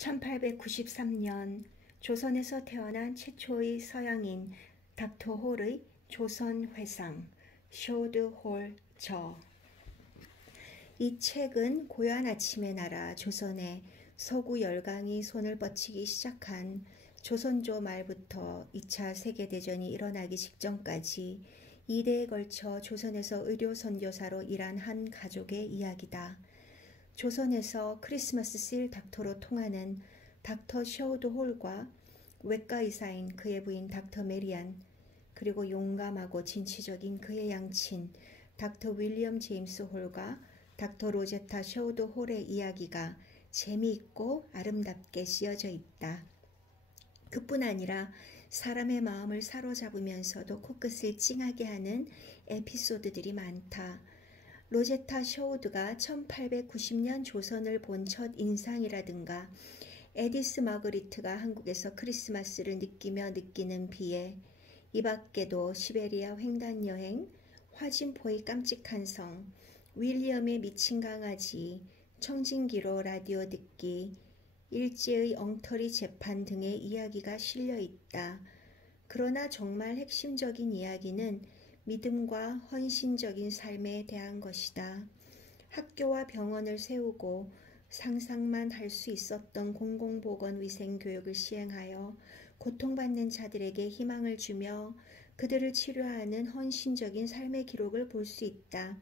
1893년 조선에서 태어난 최초의 서양인 닥터 홀의 조선회상 쇼드 홀 저. 이 책은 고요한 아침의 나라 조선에 서구 열강이 손을 뻗치기 시작한 조선조 말부터 2차 세계대전이 일어나기 직전까지 2대에 걸쳐 조선에서 의료 선교사로 일한 한 가족의 이야기다. 조선에서 크리스마스 씰 닥터로 통하는 닥터 쇼드 홀과 외과 의사인 그의 부인 닥터 메리안, 그리고 용감하고 진취적인 그의 양친 닥터 윌리엄 제임스 홀과 닥터 로제타 쇼드 홀의 이야기가 재미있고 아름답게 씌어져 있다. 그뿐 아니라 사람의 마음을 사로잡으면서도 코끝을 찡하게 하는 에피소드들이 많다. 로제타 쇼우드가 1890년 조선을 본 첫 인상이라든가 에디스 마그리트가 한국에서 크리스마스를 느끼며 느끼는 비애, 이 밖에도 시베리아 횡단 여행, 화진포의 깜찍한 성, 윌리엄의 미친 강아지, 청진기로 라디오 듣기, 일제의 엉터리 재판 등의 이야기가 실려 있다. 그러나 정말 핵심적인 이야기는 믿음과 헌신적인 삶에 대한 것이다. 학교와 병원을 세우고 상상만 할 수 있었던 공공보건위생교육을 시행하여 고통받는 자들에게 희망을 주며 그들을 치료하는 헌신적인 삶의 기록을 볼 수 있다.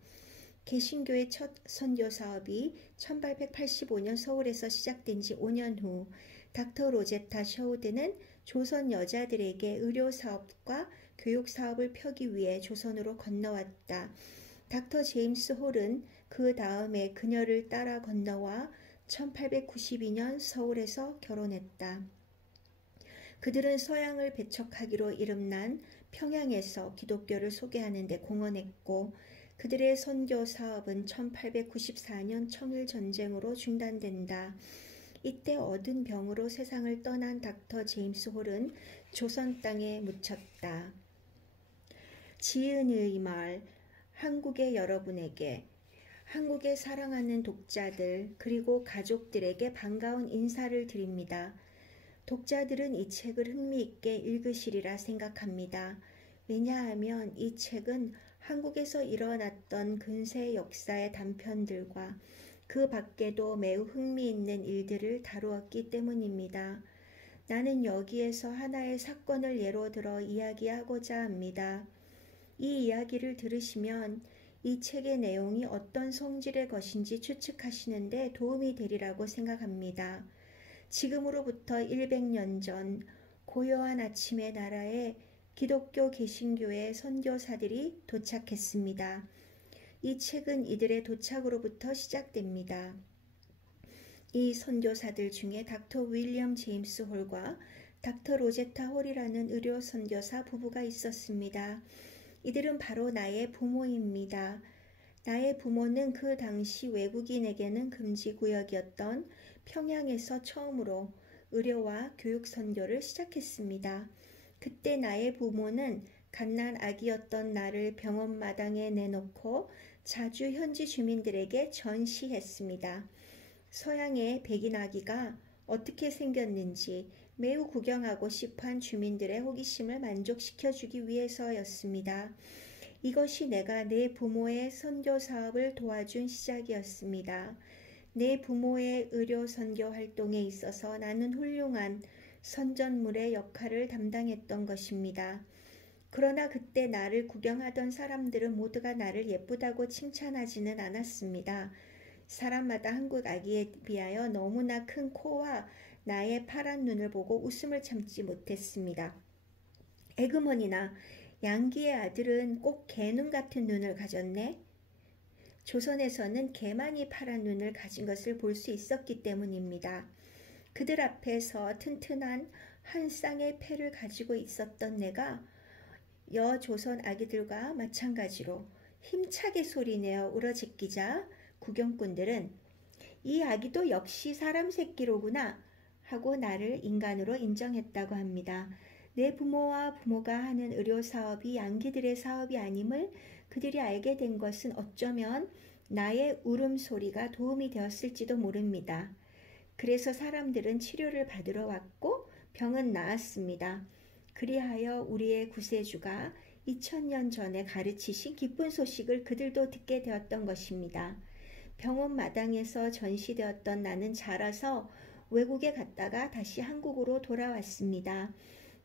개신교의 첫 선교사업이 1885년 서울에서 시작된 지 5년 후 닥터 로제타 쇼우드는 조선 여자들에게 의료사업과 교육사업을 펴기 위해 조선으로 건너왔다. 닥터 제임스 홀은 그 다음에 그녀를 따라 건너와 1892년 서울에서 결혼했다. 그들은 서양을 배척하기로 이름난 평양에서 기독교를 소개하는 데 공헌했고, 그들의 선교 사업은 1894년 청일전쟁으로 중단된다. 이때 얻은 병으로 세상을 떠난 닥터 제임스 홀은 조선 땅에 묻혔다. 지은의 말, 한국의 여러분에게, 한국의 사랑하는 독자들 그리고 가족들에게 반가운 인사를 드립니다. 독자들은 이 책을 흥미있게 읽으시리라 생각합니다. 왜냐하면 이 책은 한국에서 일어났던 근세 역사의 단편들과 그 밖에도 매우 흥미있는 일들을 다루었기 때문입니다. 나는 여기에서 하나의 사건을 예로 들어 이야기하고자 합니다. 이 이야기를 들으시면 이 책의 내용이 어떤 성질의 것인지 추측하시는데 도움이 되리라고 생각합니다. 지금으로부터 100년 전 고요한 아침의 나라에 기독교 개신교의 선교사들이 도착했습니다. 이 책은 이들의 도착으로부터 시작됩니다. 이 선교사들 중에 닥터 윌리엄 제임스 홀과 닥터 로제타 홀이라는 의료 선교사 부부가 있었습니다. 이들은 바로 나의 부모입니다. 나의 부모는 그 당시 외국인에게는 금지구역이었던 평양에서 처음으로 의료와 교육 선교를 시작했습니다. 그때 나의 부모는 갓난 아기였던 나를 병원 마당에 내놓고 자주 현지 주민들에게 전시했습니다. 서양의 백인 아기가 어떻게 생겼는지 매우 구경하고 싶어한 주민들의 호기심을 만족시켜주기 위해서였습니다. 이것이 내가 내 부모의 선교 사업을 도와준 시작이었습니다. 내 부모의 의료 선교 활동에 있어서 나는 훌륭한 선전물의 역할을 담당했던 것입니다. 그러나 그때 나를 구경하던 사람들은 모두가 나를 예쁘다고 칭찬하지는 않았습니다. 사람마다 한국 아기에 비하여 너무나 큰 코와 나의 파란 눈을 보고 웃음을 참지 못했습니다. 에그머니나 양기의 아들은 꼭 개눈 같은 눈을 가졌네. 조선에서는 개만이 파란 눈을 가진 것을 볼 수 있었기 때문입니다. 그들 앞에서 튼튼한 한 쌍의 패를 가지고 있었던 내가 여조선 아기들과 마찬가지로 힘차게 소리내어 울어제끼자 구경꾼들은 이 아기도 역시 사람 새끼로구나 하고 나를 인간으로 인정했다고 합니다. 내 부모와 부모가 하는 의료사업이 양기들의 사업이 아님을 그들이 알게 된 것은 어쩌면 나의 울음소리가 도움이 되었을지도 모릅니다. 그래서 사람들은 치료를 받으러 왔고 병은 나았습니다. 그리하여 우리의 구세주가 2000년 전에 가르치신 기쁜 소식을 그들도 듣게 되었던 것입니다. 병원 마당에서 전시되었던 나는 자라서 외국에 갔다가 다시 한국으로 돌아왔습니다.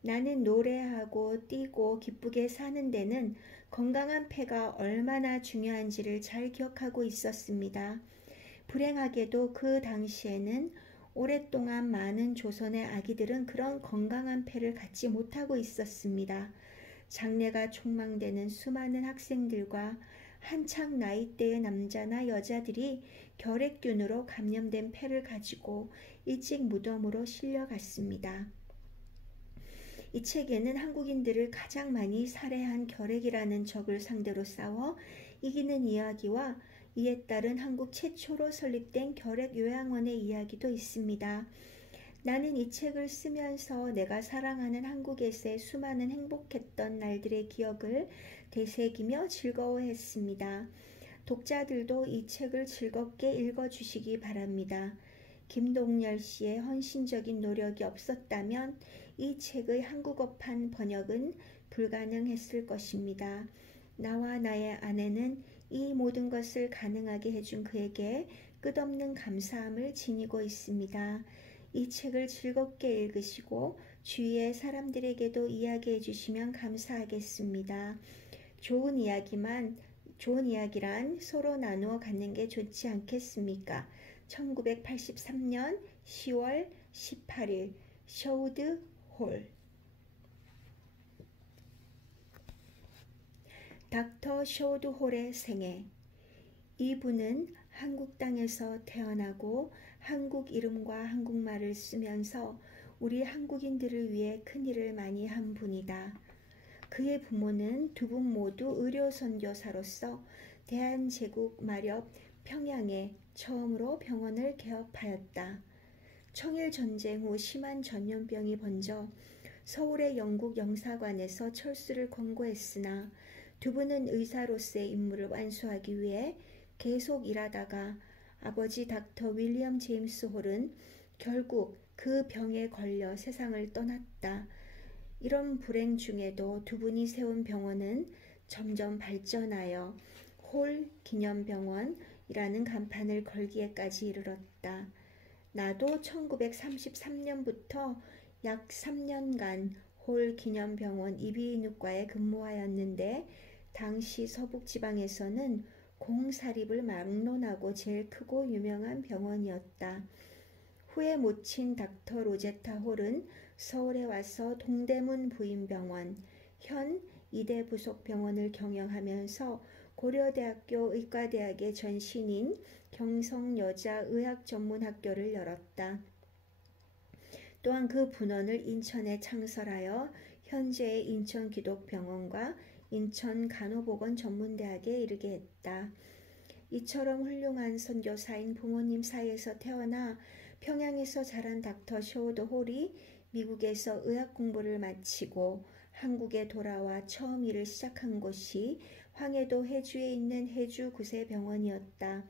나는 노래하고 뛰고 기쁘게 사는 데는 건강한 폐가 얼마나 중요한지를 잘 기억하고 있었습니다. 불행하게도 그 당시에는 오랫동안 많은 조선의 아기들은 그런 건강한 폐를 갖지 못하고 있었습니다. 장래가 촉망되는 수많은 학생들과 한창 나이대의 남자나 여자들이 결핵균으로 감염된 폐를 가지고 일찍 무덤으로 실려갔습니다. 이 책에는 한국인들을 가장 많이 살해한 결핵이라는 적을 상대로 싸워 이기는 이야기와 이에 따른 한국 최초로 설립된 결핵요양원의 이야기도 있습니다. 나는 이 책을 쓰면서 내가 사랑하는 한국에서의 수많은 행복했던 날들의 기억을 되새기며 즐거워했습니다. 독자들도 이 책을 즐겁게 읽어주시기 바랍니다. 김동열 씨의 헌신적인 노력이 없었다면 이 책의 한국어판 번역은 불가능했을 것입니다. 나와 나의 아내는 이 모든 것을 가능하게 해준 그에게 끝없는 감사함을 지니고 있습니다. 이 책을 즐겁게 읽으시고 주위의 사람들에게도 이야기해 주시면 감사하겠습니다. 좋은 이야기란 서로 나누어 갖는 게 좋지 않겠습니까? 1983년 10월 18일 셔우드 홀. 닥터 셔우드 홀의 생애. 이분은 한국 땅에서 태어나고 한국 이름과 한국말을 쓰면서 우리 한국인들을 위해 큰일을 많이 한 분이다. 그의 부모는 두 분 모두 의료선교사로서 대한제국 마렵 평양에 처음으로 병원을 개업하였다. 청일전쟁 후 심한 전염병이 번져 서울의 영국 영사관에서 철수를 권고했으나 두 분은 의사로서의 임무를 완수하기 위해 계속 일하다가 아버지 닥터 윌리엄 제임스 홀은 결국 그 병에 걸려 세상을 떠났다. 이런 불행 중에도 두 분이 세운 병원은 점점 발전하여 홀 기념병원이라는 간판을 걸기에까지 이르렀다. 나도 1933년부터 약 3년간 홀 기념병원 이비인후과에 근무하였는데 당시 서북지방에서는 공사립을 막론하고 제일 크고 유명한 병원이었다. 후에 모친 닥터 로제타 홀은 서울에 와서 동대문 부인병원, 현 이대 부속병원을 경영하면서 고려대학교 의과대학의 전신인 경성여자의학전문학교를 열었다. 또한 그 분원을 인천에 창설하여 현재의 인천기독병원과 인천간호보건전문대학에 이르게 했다. 이처럼 훌륭한 선교사인 부모님 사이에서 태어나 평양에서 자란 닥터 셔우드 홀이 미국에서 의학 공부를 마치고 한국에 돌아와 처음 일을 시작한 곳이 황해도 해주에 있는 해주구세병원이었다.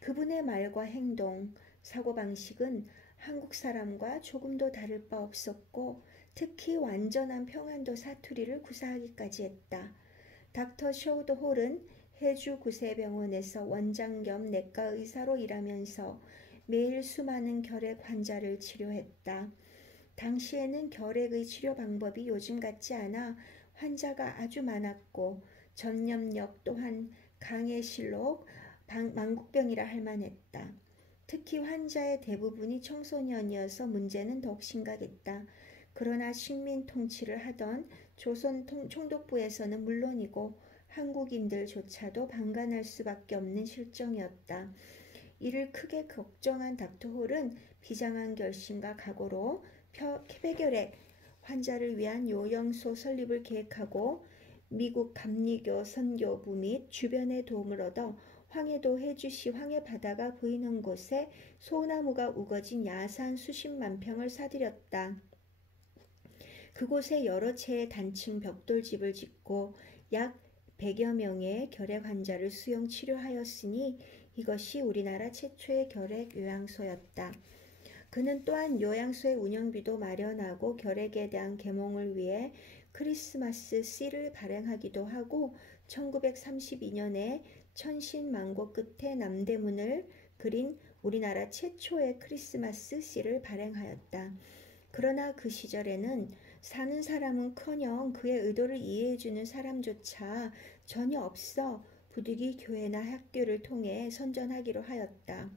그분의 말과 행동, 사고방식은 한국 사람과 조금도 다를 바 없었고 특히 완전한 평안도 사투리를 구사하기까지 했다. 닥터 셔우드 홀은 해주구세병원에서 원장 겸 내과 의사로 일하면서 매일 수많은 결핵 환자를 치료했다. 당시에는 결핵의 치료 방법이 요즘 같지 않아 환자가 아주 많았고 전염력 또한 강해실록 망국병이라 할 만했다. 특히 환자의 대부분이 청소년이어서 문제는 더욱 심각했다. 그러나 식민 통치를 하던 조선 총독부에서는 물론이고 한국인들조차도 방관할 수밖에 없는 실정이었다. 이를 크게 걱정한 닥터 홀은 비장한 결심과 각오로 폐결핵 환자를 위한 요양소 설립을 계획하고 미국 감리교 선교부 및 주변의 도움을 얻어 황해도 해주시 황해바다가 보이는 곳에 소나무가 우거진 야산 수십만 평을 사들였다. 그곳에 여러 채의 단층 벽돌집을 짓고 약 100여 명의 결핵 환자를 수용 치료하였으니 이것이 우리나라 최초의 결핵 요양소였다. 그는 또한 요양소의 운영비도 마련하고 결핵에 대한 계몽을 위해 크리스마스 씨를 발행하기도 하고 1932년에 천신만고 끝에 남대문을 그린 우리나라 최초의 크리스마스 씨를 발행하였다. 그러나 그 시절에는 사는 사람은커녕 그의 의도를 이해해주는 사람조차 전혀 없어 부득이 교회나 학교를 통해 선전하기로 하였다.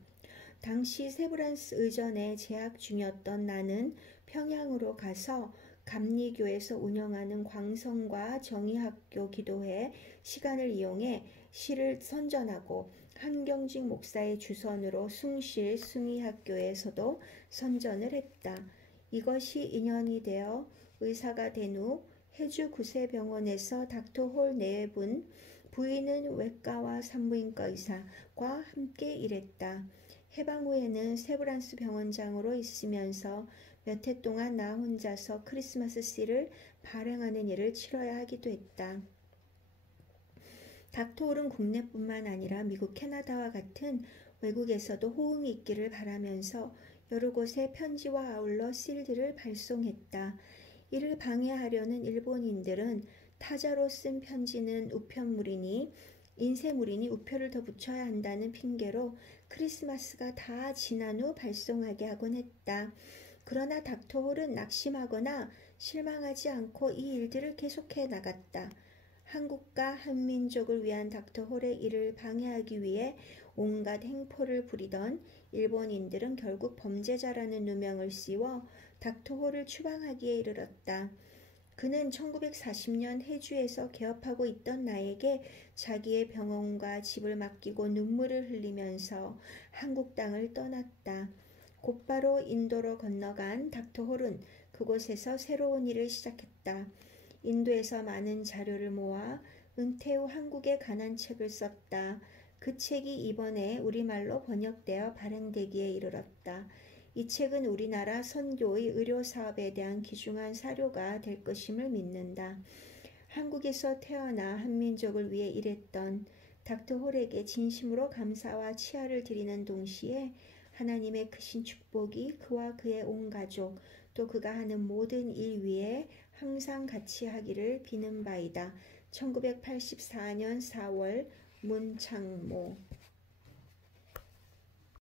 당시 세브란스 의전에 재학 중이었던 나는 평양으로 가서 감리교에서 운영하는 광성과 정의학교 기도회 시간을 이용해 시를 선전하고 한경직 목사의 주선으로 숭실 숭의학교에서도 선전을 했다. 이것이 인연이 되어 의사가 된 후 해주 구세병원에서 닥터 홀 내분 부인은 외과와 산부인과 의사과 함께 일했다. 해방 후에는 세브란스 병원장으로 있으면서 몇 해 동안 나 혼자서 크리스마스 씨를 발행하는 일을 치러야 하기도 했다. 닥터 홀은 국내뿐만 아니라 미국, 캐나다와 같은 외국에서도 호응이 있기를 바라면서 여러 곳에 편지와 아울러 실들을 발송했다. 이를 방해하려는 일본인들은 타자로 쓴 편지는 우편물이니 인쇄물이니 우표를 더 붙여야 한다는 핑계로 크리스마스가 다 지난 후 발송하게 하곤 했다. 그러나 닥터 홀은 낙심하거나 실망하지 않고 이 일들을 계속해 나갔다. 한국과 한민족을 위한 닥터 홀의 일을 방해하기 위해 온갖 행포를 부리던 일본인들은 결국 범죄자라는 누명을 씌워 닥터 홀을 추방하기에 이르렀다. 그는 1940년 해주에서 개업하고 있던 나에게 자기의 병원과 집을 맡기고 눈물을 흘리면서 한국 땅을 떠났다. 곧바로 인도로 건너간 닥터 홀은 그곳에서 새로운 일을 시작했다. 인도에서 많은 자료를 모아 은퇴 후 한국에 관한 책을 썼다. 그 책이 이번에 우리말로 번역되어 발행되기에 이르렀다. 이 책은 우리나라 선교의 의료사업에 대한 귀중한 사료가 될 것임을 믿는다. 한국에서 태어나 한민족을 위해 일했던 닥터 홀에게 진심으로 감사와 치하를 드리는 동시에 하나님의 크신 축복이 그와 그의 온 가족 또 그가 하는 모든 일 위에 항상 같이 하기를 비는 바이다. 1984년 4월 문창모